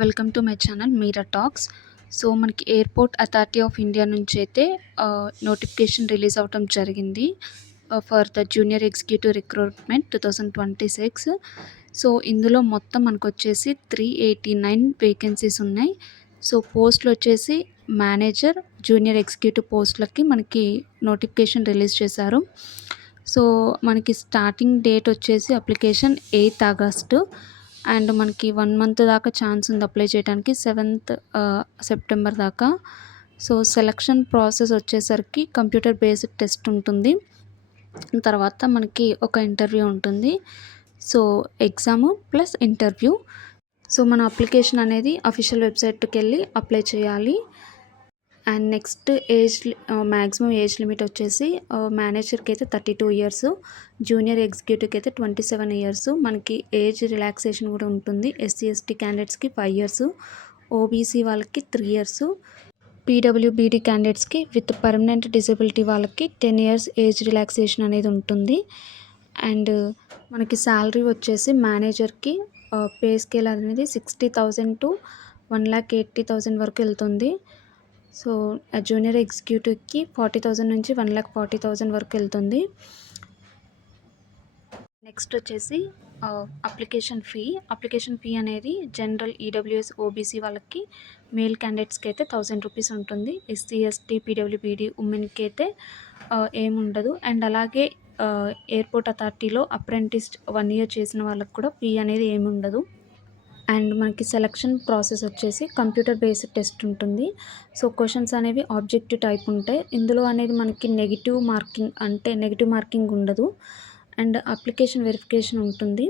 Welcome to my channel Meera talks. So మనకి airport authority of India నుంచి అయితే notification release అవ్వటం జరిగింది for the junior executive recruitment 2026. So ఇందులో మొత్తం మనకు వచ్చేసి 389 వేకెన్సీస్ ఉన్నాయి. సో పోస్టులు వచ్చేసి మేనేజర్, జూనియర్ ఎగ్జిక్యూటివ్ పోస్టులకి మనకి నోటిఫికేషన్ రిలీజ్ చేశారు. సో మనకి స్టార్టింగ్ డేట్ వచ్చేసి అప్లికేషన్ 8 ఆగస్టు అండ్ మనకి 1 మంత్ దాకా ఛాన్స్ ఉంది అప్లై చేయడానికి, 7th సెప్టెంబర్ దాకా. సో సెలక్షన్ ప్రాసెస్ వచ్చేసరికి కంప్యూటర్ బేస్డ్ టెస్ట్ ఉంటుంది, తర్వాత మనకి ఒక ఇంటర్వ్యూ ఉంటుంది. So exam plus interview. So మన అప్లికేషన్ అనేది అఫీషియల్ వెబ్సైట్కి వెళ్ళి అప్లై చేయాలి. And next maximum age limit వచ్చేసి మేనేజర్కి అయితే 32 ఇయర్స్, జూనియర్ ఎగ్జిక్యూటివ్కి అయితే 27 ఇయర్స్. మనకి ఏజ్ రిలాక్సేషన్ కూడా ఉంటుంది. ఎస్సీ ఎస్టీ క్యాండిడేట్స్కి 5 ఇయర్స్, ఓబీసీ వాళ్ళకి 3 ఇయర్స్, పీడబ్ల్యూబీడీ క్యాండిడేట్స్కి విత్ పర్మనెంట్ డిజబిలిటీ వాళ్ళకి 10 ఇయర్స్ ఏజ్ రిలాక్సేషన్ అనేది ఉంటుంది. అండ్ మనకి శాలరీ వచ్చేసి మేనేజర్కి పే స్కేల్ అనేది 60,000 to 1,80,000 వరకు వెళ్తుంది. సో జూనియర్ ఎగ్జిక్యూటివ్కి 40,000 నుంచి 1,40,000 వరకు వెళ్తుంది. నెక్స్ట్ వచ్చేసి అప్లికేషన్ ఫీ అనేది జనరల్, ఈడబ్ల్యూఎస్, ఓబీసీ వాళ్ళకి మేల్ క్యాండిడేట్స్కి అయితే 1,000 రూపీస్ ఉంటుంది. ఎస్సీ ఎస్టీ పీడబ్ల్యూబీడీ ఉమెన్కి అయితే ఏముండదు. అండ్ అలాగే ఎయిర్పోర్ట్ అథారిటీలో అప్రెంటిస్ 1 ఇయర్ చేసిన వాళ్ళకి కూడా ఫీ అనేది ఏమి ఉండదు. అండ్ మనకి సెలక్షన్ ప్రాసెస్ వచ్చేసి కంప్యూటర్ బేస్డ్ టెస్ట్ ఉంటుంది. సో క్వశ్చన్స్ అనేవి ఆబ్జెక్టివ్ టైప్ ఉంటాయి. ఇందులో అనేది మనకి నెగిటివ్ మార్కింగ్ ఉండదు. అండ్ అప్లికేషన్ వెరిఫికేషన్ ఉంటుంది.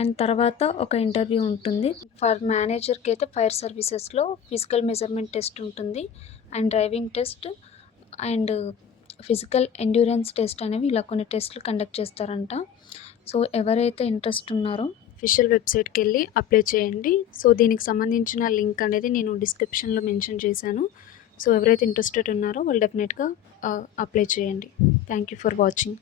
అండ్ తర్వాత ఒక ఇంటర్వ్యూ ఉంటుంది. ఫర్ మేనేజర్కి అయితే ఫైర్ సర్వీసెస్లో ఫిజికల్ మెజర్మెంట్ టెస్ట్ ఉంటుంది, and driving test and physical endurance test అనేవి ఇలా కొన్ని టెస్ట్లు కండక్ట్ చేస్తారంట. సో ఎవరైతే ఇంట్రెస్ట్ ఉన్నారో అఫీషియల్ వెబ్సైట్కి వెళ్ళి అప్లై చేయండి. సో దీనికి సంబంధించిన లింక్ అనేది నేను డిస్క్రిప్షన్లో మెన్షన్ చేశాను. సో ఎవరైతే ఇంట్రెస్టెడ్ ఉన్నారో వాళ్ళు డెఫినెట్గా అప్లై చేయండి. Thank you for watching.